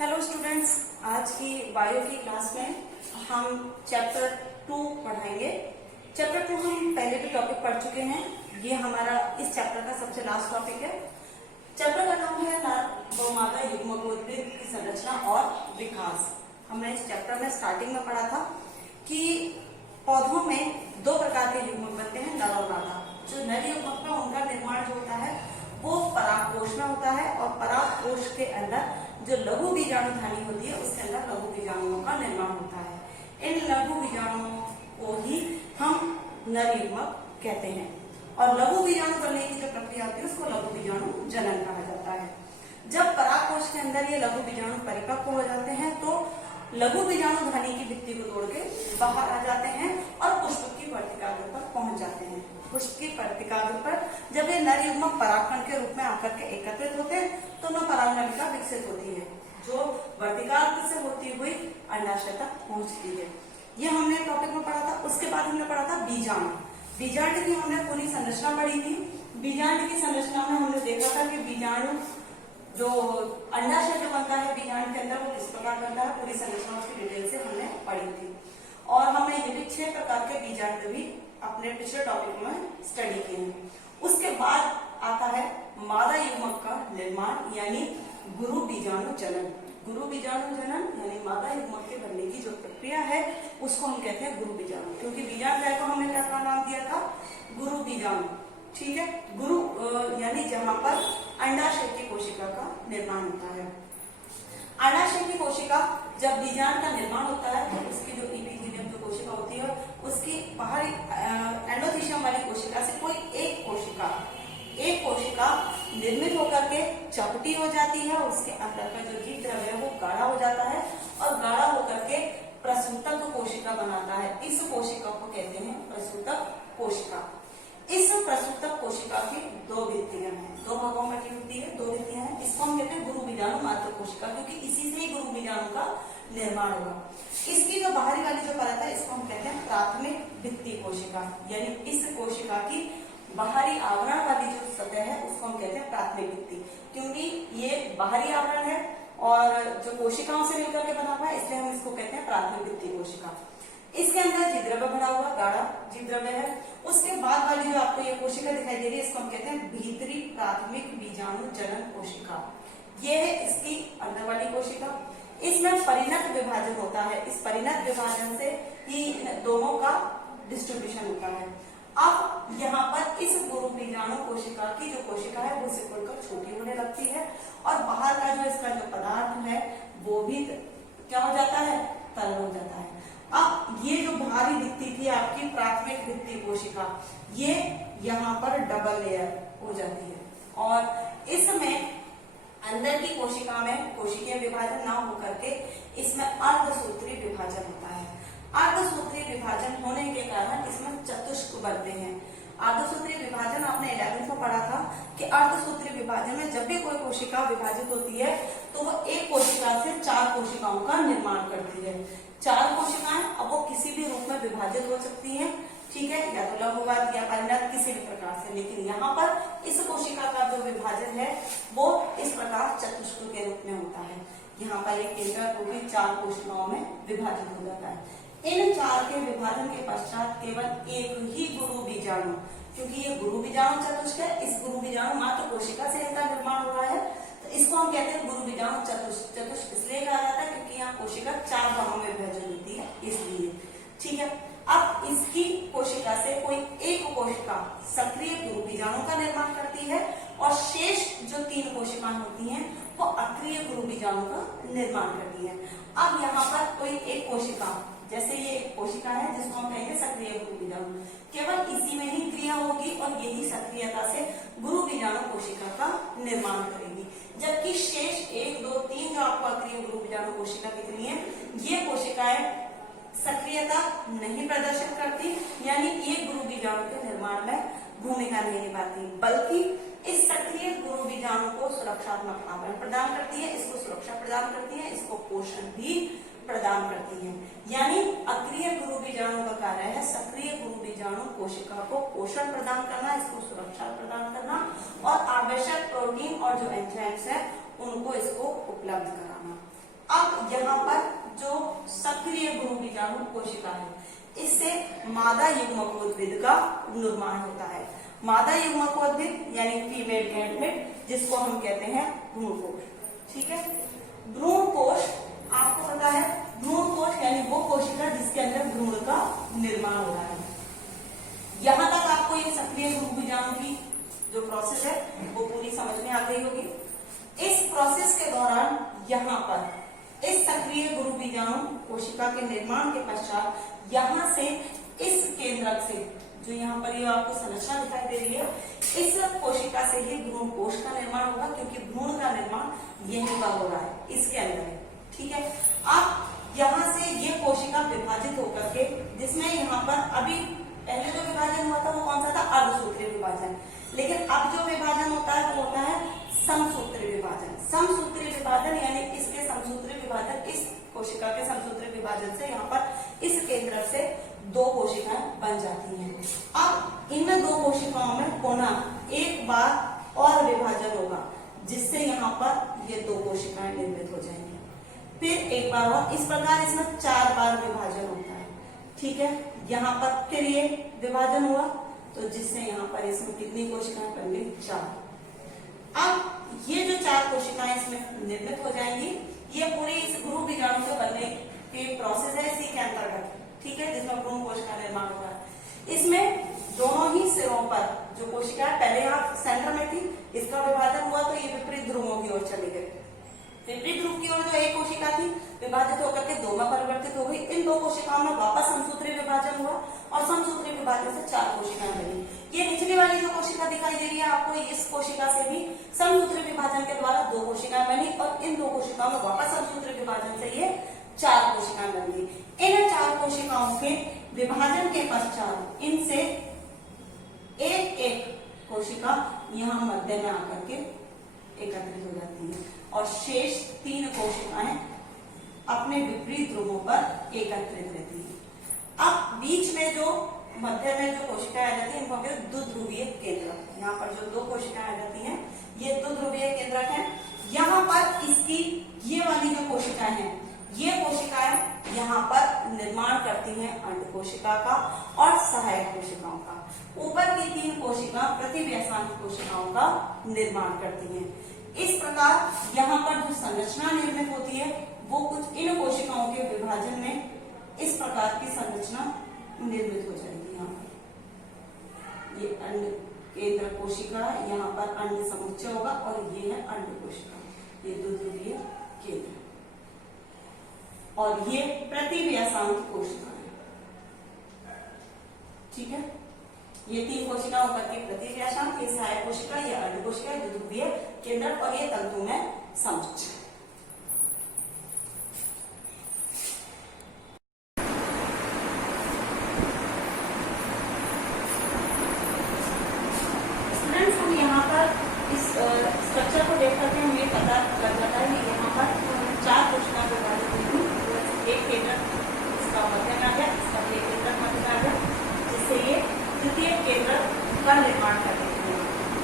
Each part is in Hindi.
हेलो स्टूडेंट्स, आज की बायो की क्लास में हम चैप्टर 2 पढ़ाएंगे। चैप्टर 2 हम पहले भी टॉपिक पढ़ चुके हैं। ये हमारा इस चैप्टर का सबसे लास्ट टॉपिक है। चैप्टर का नाम है गौमाता युग्मकोद्भिद की संरचना और विकास। हमने इस चैप्टर में स्टार्टिंग में पढ़ा था कि पौधों में दो प्रकार के युग्मक बनते हैं, नर और मादा। जो नर युग्मक में उनका निर्माण जो होता है वो परागकोश में होता है और परागकोश के अंदर जो लघु बीजाणु धानी होती है उसके अंदर लघु बीजाणुओं का निर्माण होता है। इन लघु बीजाणुओं को ही हम नर युग्मक कहते हैं और लघु बीजाणु बनने की जो प्रक्रिया होती है उसको लघु बीजाणु जनन कहा जाता है। जब परागकोश के अंदर ये लघु बीजाणु परिपक्व हो जाते हैं तो लघु बीजाणु धानी की भित्ति को तोड़ के बाहर आ जाते हैं और पुष्प की वर्तिकाग्र पर पहुंच जाते हैं। पुष्प की वर्तिकाग्र पर जब ये नर युग्मक परागकण के रूप में आकर के एकत्रित होते हैं तो उनमें परागनलिका विकसित होती है जो वर्तिकाग्र से होती हुई अंडाशय तक पहुंचती है। ये हमने टॉपिक में पढ़ा था। उसके बाद हमने पढ़ा था बीजांड। बीजांड की हमने पूरी संरचना पढ़ी थी। बीजांड की संरचना में हमने देखा था कि बीजाणु जो अंडाशय जो बनता है बीजांड के अंदर वो किस प्रकार बनता है, पूरी संरचना उसकी डिटेल से हमने पढ़ी थी। और हमने ये भी 6 प्रकार के बीजांड भी अपने पिछले टॉपिक में स्टडी किए हैं। उसके बाद आता है मादा युग्मक का निर्माण यानी गुरु बीजाणु जनन। गुरु बीजाणु जनन यानी मादा युग्मक के बनने की जो प्रक्रिया है उसको हम कहते हैं गुरु बीजाणु, क्योंकि बीजाणु को हमने क्या नाम दिया था, गुरु बीजाणु। ठीक है, गुरु यानी जहां पर अंडाशय की कोशिका का निर्माण होता है। अंडाशय की कोशिका जब बीजाणु का निर्माण होता है तो उसकी जो इपीथेलियम जो कोशिका होती है उसकी बाहरी एंडोथीशियम वाली कोशिका से कोई एक कोशिका निर्मित होकर के चपटी हो जाती है। उसके अंदर का जो जीव द्रव्य है वो गाढ़ा हो जाता है और गाढ़ा होकर के प्रसूतक कोशिका बनाता है। इस कोशिका को कहते हैं प्रसूतक कोशिका। इस प्रसूतक कोशिका की 2 भित्तियां हैं, 2 भागों में होती है, 2 भित्तियां हैं। इसको हम कहते हैं गुरु बीजाणु मात्र कोशिका, क्योंकि इसी से ही गुरु बीजाणु का निर्माण होगा। इसकी जो बाहरी वाली जो परत है इसको हम कहते हैं प्राथमिक भित्ति कोशिका, यानी इस कोशिका की बाहरी आवरण वाली जो सतह है उसको हम कहते हैं प्राथमिक भित्ति, क्योंकि ये बाहरी आवरण है और जो कोशिकाओं से मिलकर के बना हुआ है इसलिए हम इसको कहते हैं प्राथमिक भित्ति कोशिका। इसके अंदर जीव द्रव्य भरा हुआ गाढ़ा जीव द्रव्य है। उसके बाद वाली जो आपको ये कोशिका दिखाई दे रही है इसको हम कहते हैं भीतरी प्राथमिक बीजाणु जनन कोशिका। ये है इसकी अंदर वाली कोशिका। इसमें परिणत विभाजन होता है। इस परिणत विभाजन से ही दोनों का डिस्ट्रीब्यूशन होता है। अब यहाँ पर इस गुरु बीजाणु कोशिका की जो कोशिका है वो सिकुड़कर छोटी होने लगती है और बाहर का जो इसका जो पदार्थ है वो भी क्या हो जाता है, तरल हो जाता है। अब ये जो बाहरी भित्ति थी आपकी प्राथमिक भित्ति कोशिका, ये यहाँ पर डबल लेयर हो जाती है और इसमें अंदर की कोशिका में कोशिकीय विभाजन ना होकर के इसमें अर्धसूत्री विभाजन होता है। अर्धसूत्री विभाजन होने के कारण इसमें चतुष्क बनते हैं। अर्धसूत्री विभाजन आपने 11th में पढ़ा था कि अर्धसूत्री विभाजन में जब भी कोई कोशिका विभाजित होती है तो वो एक कोशिका से 4 कोशिकाओं का निर्माण करती है। 4 कोशिकाएं अब वो किसी भी रूप में विभाजित हो सकती हैं, ठीक है, या तो लघुवाद या परिणत किसी भी प्रकार से, लेकिन यहाँ पर इस कोशिका का जो विभाजन है वो इस प्रकार चतुष्क के रूप में होता है। यहाँ पर एक केंद्रक रूपी 4 कोशिकाओं में विभाजित हो जाता है। इन 4 के विभाजन के पश्चात केवल एक ही गुरु बीजाणु, क्योंकि ये गुरु बीजाणु चतुष्क है, इस गुरु बीजाणु मात्र कोशिका से इनका निर्माण हो रहा है तो इसको हम कहते हैं गुरु बीजाणु चतुष्क इसलिए कहा जाता है क्योंकि यहाँ कोशिका 4 भागों में विभाजित होती है इसलिए। ठीक है, अब इसकी कोशिका से कोई एक कोशिका सक्रिय गुरु बीजाणु का निर्माण करती है और शेष जो 3 कोशिकाएं होती हैं वो अक्रिय गुरु बीजाणु का निर्माण करती है। अब यहाँ पर कोई एक कोशिका, जैसे ये एक कोशिका है जिसको हम कहेंगे सक्रिय गुरु बीजाणु, केवल इसी में ही क्रिया होगी और यही सक्रियता से गुरु बीजाणु कोशिका का निर्माण करेगी, जबकि शेष 1, 2, 3 जो आपको अक्रिय गुरु बीजाणु कोशिका दिख रही है ये कोशिकाएं सक्रियता नहीं प्रदर्शित करती, यानी ये गुरु बीजाणु के निर्माण में भूमिका नहीं निभाती, बल्कि इस सक्रिय गुरु बीजाणु को सुरक्षात्मक आवरण प्रदान करती है, इसको सुरक्षा प्रदान करती है, इसको पोषण भी प्रदान करती है। यानी अक्रिय गुरु बीजाणु का कार्य है सक्रिय गुरु बीजाणु कोशिका को पोषण प्रदान करना, इसको सुरक्षा प्रदान करना और आवश्यक प्रोटीन और जो एंजाइम्स है उनको इसको उपलब्ध कराना। अब यहाँ पर जो सक्रिय गुरु बीजाणु कोशिका है, इससे मादा युग्मकोद्भिद का निर्माण होता है। मादा युग्मकोद्भिद यानी फीमेल गैमेट, जिसको हम कहते हैं भ्रूणकोष। ठीक है, भ्रूणकोष आपको पता है, भ्रूणकोष यानी वो कोशिका जिसके अंदर भ्रूण का निर्माण हो रहा है। यहां तक आपको ये सक्रिय गुरु बीजाणु की जो प्रोसेस है वो पूरी समझ में आ गई होगी। इस प्रोसेस के दौरान यहाँ पर इस सक्रिय गुरु बीजाणु कोशिका के निर्माण के पश्चात यहाँ से इस केंद्रक से, जो यहाँ पर ये आपको संरचना दिखाई दे रही है, इस कोशिका से ही भ्रूण कोष का निर्माण होगा, क्योंकि भ्रूण का निर्माण यहीं पर हो रहा है, इसके अंदर है। ठीक है, अब यहाँ से ये कोशिका विभाजित होकर के, जिसमें यहाँ पर अभी पहले जो विभाजन हुआ था वो कौन सा था, अर्धसूत्रीय विभाजन, लेकिन अब जो विभाजन होता है वो होता है समसूत्रीय विभाजन। समसूत्रीय विभाजन यानी इसके समसूत्रीय विभाजन, इस कोशिका के समसूत्रीय विभाजन से यहाँ पर इस केंद्र से दो कोशिकाएं बन जाती हैं। अब इन दो कोशिकाओं में पुनः एक बार और विभाजन होगा, जिससे यहाँ पर ये दो कोशिकाएं निर्मित हो जाएंगी। फिर एक बार और, इस प्रकार इसमें 4 बार विभाजन होता है। ठीक है, यहाँ पर फिर ये विभाजन हुआ, तो जिससे यहाँ पर इसमें कितनी कोशिकाएं बन गई, 4। अब ये जो 4 कोशिकाएं इसमें निर्मित हो जाएंगी, ये पूरी इस गुरु बीजाणु के बनने की प्रोसेस है इसी के अंतर्गत। ठीक है, जिसमें भ्रूण कोश का निर्माण होगा। इसमें दोनों ही सिरों पर जो कोशिका पहले यहाँ सेंटर में थी, इसका विभाजन हुआ तो ये विपरीत ध्रुवों की ओर चली गई। विपरीत ध्रुव की ओर जो एक कोशिका थी विभाजित होकर के 2 में परिवर्तित हो गई। इन 2 कोशिकाओं में वापस समसूत्रीय विभाजन हुआ और समसूत्रीय विभाजन से 4 कोशिकाएं बनी। ये निचली वाली जो कोशिका दिखाई दे रही है आपको, इस कोशिका से भी समसूत्रीय विभाजन के द्वारा 2 कोशिकाएं बनी और इन 2 कोशिकाओं में वापस समसूत्रीय विभाजन से ये 4 कोशिकाएं बन गई। इन 4 कोशिकाओं के विभाजन के पश्चात इनसे एक कोशिका यहाँ मध्य में आकर के एकत्रित हो जाती है और शेष 3 कोशिकाएं अपने विपरीत ध्रुवों पर एकत्रित रहती है। अब बीच में जो मध्य में जो कोशिकाएं आ जाती है, इनको कहते हैं द्विध्रुवीय केंद्रक। यहाँ पर जो 2 कोशिकाएं आ जाती हैं, ये द्विध्रुवीय केंद्रक है। यहाँ पर इसकी ये वाली जो कोशिकाएं हैं, ये कोशिकाएं यहाँ पर निर्माण करती हैं अंड कोशिका का और सहायक कोशिकाओं का। ऊपर की 3 कोशिका प्रतिव्यासांग कोशिकाओं का निर्माण करती हैं। इस प्रकार यहाँ पर जो संरचना निर्मित होती है वो कुछ इन कोशिकाओं के विभाजन में इस प्रकार की संरचना निर्मित हो जाएगी। यहाँ पर ये अंड केंद्र कोशिका, यहाँ पर अंड समुच्चय होगा और ये है अंड कोशिका, ये द्विध्रुवीय केंद्र और ये प्रतिव्यासांग कोशिका है। ठीक है, ये 3 कोशिका होकर के प्रतिव्यासांग, ये सहायक कोशिका, ये अर्ध कोशिका, द्विध्रुवीय केंद्र और ये तंतु में समुच्चय। स्टूडेंट्स, हम यहाँ पर इस स्ट्रक्चर को देख करके हमें पता लग जाता है कि यहाँ पर 4 कोशिका विभाजित हुई। एक केंद्र इसका मध्य में आ गया, इसका एक केंद्र मध्य में आ गया, जिससे ये द्वितीय केंद्र का निर्माण कर देते हैं।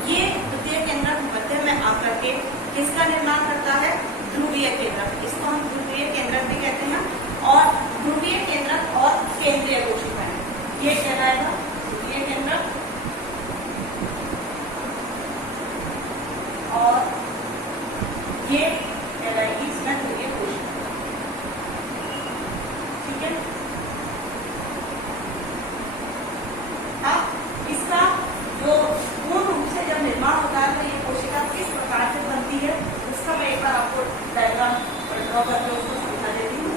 ये द्वितीय केंद्र मध्य में आकर के किसका निर्माण करता है, ध्रुवीय केंद्र। इसको हम ध्रुवीय केंद्र भी कहते हैं। और ध्रुवीय केंद्र और केंद्रीय कोशिका है, ये कहलाएगा ध्रुवीय केंद्र और ये कहलाएगी इसमें ध्रुवीय कोशिका। ठीक है, अब इसका जो पूर्ण रूप से जब निर्माण होता है तो ये कोशिका किस प्रकार से बनती है उसका मैं एक बार आपको डायग्राम ड्रॉ करके उसको समझा देती हूँ।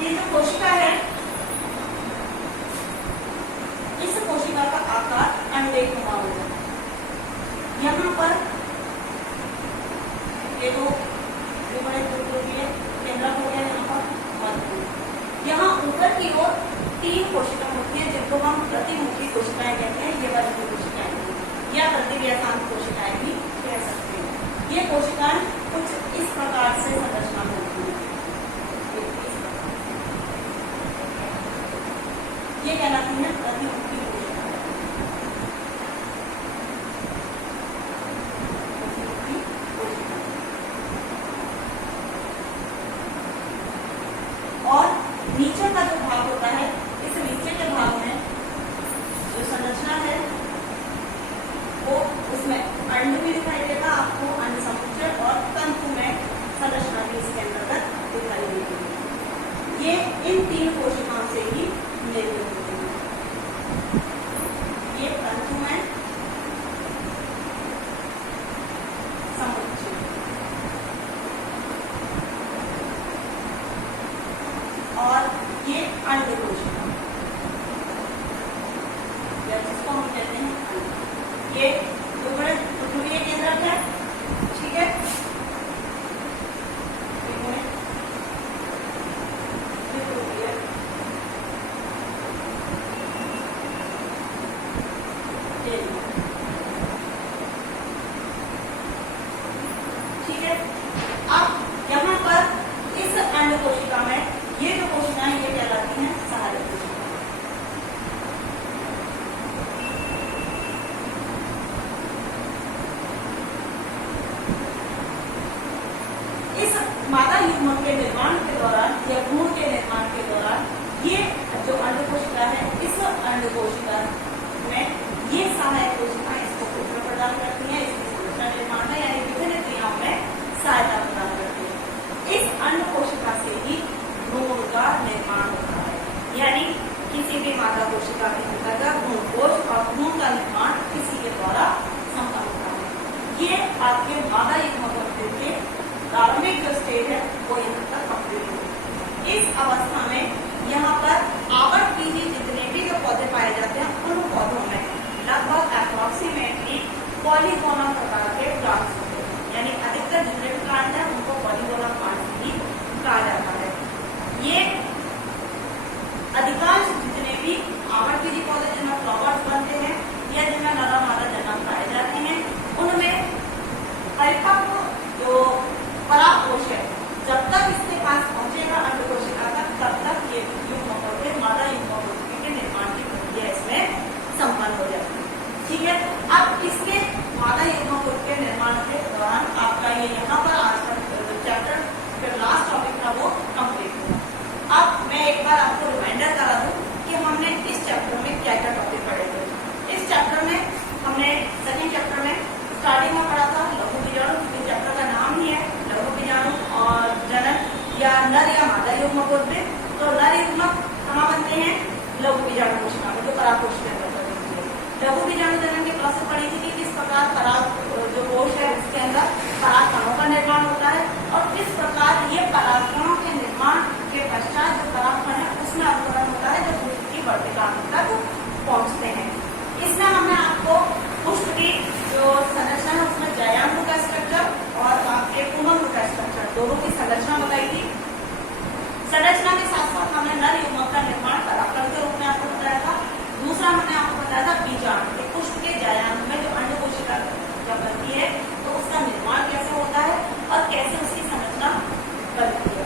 ये जो कोशिका है, इस कोशिका का आकार अंडेनुमा होगा। यहाँ पर ये दो बड़े ध्रुवीय केंद्र हो गया, यहाँ पर मध्य। यहाँ ऊपर की ओर 3 कोशिकाएं होती है जिनको हम प्रतिमुखी कोशिकाएं कहते हैं। ये वाली कोशिकाएं या प्रतिव्यासांग कोशिकाएं भी कह सकते हैं। ये कोशिकाएं कुछ इस प्रकार से संरचना होती है, ये कहलाती है प्रतिमुखी कोशिकाएं। उसमें अंड भी दिखाई देगा आपको, अंड समुच्चय, और तंतु में संरचना भी इसके अंतर्गत दिखाई देगी। ये इन 3 कोशिकाओं से ही निर्मित होती है। ये तंतु में समुच्चय और ये अंड कोशिका, जिसको हम कहते हैं अंड। ये ध्रुवीय केंद्रक है, ठीक है। ठीक है, अब यहाँ पर इस अंड कोशिका में ये जो कोशिकाएं ये कहलाती हैं सहायक कोशिका। इस मादा युग्मक के निर्माण के दौरान या भ्रूण के निर्माण के दौरान ये जो अंड कोशिका है, इस अंड कोशिका में ये सहायक कोशिका इसको पोषण प्रदान करती है, इसकी संरचना निर्माण में यानी विभिन्न क्रियाओं में सहायता प्रदान करती है। इस अंड कोशिका से ही भ्रूण का निर्माण होता है, यानी किसी भी मादा कोशिका के अंतर्गत भ्रूण कोश और भ्रूण का निर्माण किसी के द्वारा संपन्न होता है। ये आपके मादा युग्मक के प्रारंभिक जो स्टेज है वो यहाँ तक कंप्लीट होगी। इस अवस्था में यहाँ पर आवर्तबीजी जितने भी जो पौधे पाए जाते हैं उन पौधों में लगभग अप्रोक्सीमेटली पॉलीगोनल प्रकार के प्लांट्स होते हैं, यानी अधिकतर जितने भी प्लांट है उनको पॉलीगोनल प्लांट भी कहा जाता है। ये अधिकांश जितने भी आवर्तबीजी पौधे जिनमें फ्लावर्स बनते हैं या जिनमें नर मादा जन्म पाए जाते हैं, उनमें परिपक्व जो परागकोश है जब तक इसके पास पहुंचेगा अंड कोशिका तक, तब तक ये युग्मक पौधे मादा युग्मक पौधे के निर्माण की प्रक्रिया इसमें संपन्न हो जाती है। ठीक है, अब इसके मादा युग्मक के निर्माण के दौरान आपका ये यहाँ पर आज का चैप्टर जो लास्ट टॉपिक था वो कंप्लीट हुआ। अब मैं एक बार आपको रिमाइंडर करा दूं कि हमने इस चैप्टर में क्या क्या टॉपिक पढ़े थे। इस चैप्टर में हमने सेकेंड चैप्टर में स्टार्टिंग में पढ़ा था लघु बीजाणु, इस चैप्टर का नाम ही है लघु बीजाणु और जनन या नर या मादा युग्मक होते हैं। तो नर युग्मक कहाँ बनते हैं? लघु बीजाणु कोशिका में, जो परागकोश के अंदर बनती है। लघु बीजाणु जनन की प्रोसेस पढ़ी थी कि किस प्रकार पराग जो कोश है उसके अंदर पराग कणों का निर्माण होता है और किस प्रकार ये पराग कणों के निर्माण के पश्चात जो पराग कण है उसमें अंकुरण होता है जो पुष्प की वर्तिका तक पहुंचते हैं। इसमें हमने आपको पुष्प की जो संरचना है उसमें जयाणु का स्ट्रक्चर और आपके पुंगंग का स्ट्रक्चर दोनों की संरचना बताई थी। संरचना के साथ साथ हमने नर युग्मक का निर्माण परागकण के रूप में आपको बताया था। दूसरा हमने आपको बताया था बीजाणु, पुष्प के जयाणु में जो अंड कोशिका जब बनती है तो उसका निर्माण कैसे होता है और कैसे उसकी संरचना बनती है,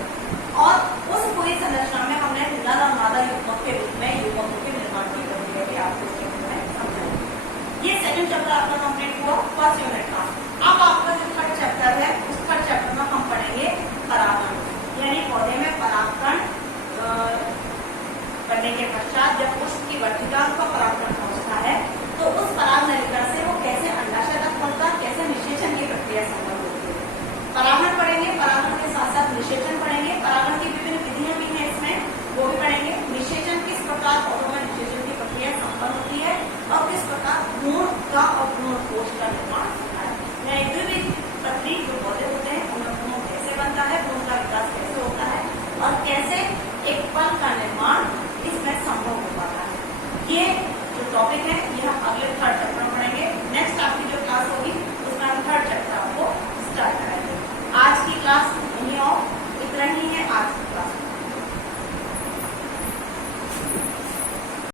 और उस पूरी संरचना में हमने नर और मादा युग्मक के रूप में युग्मकों के निर्माण की प्रक्रिया भी आपको समझाई। ये सेकंड चैप्टर आपका कंप्लीट हुआ फर्स्ट यूनिट का। अब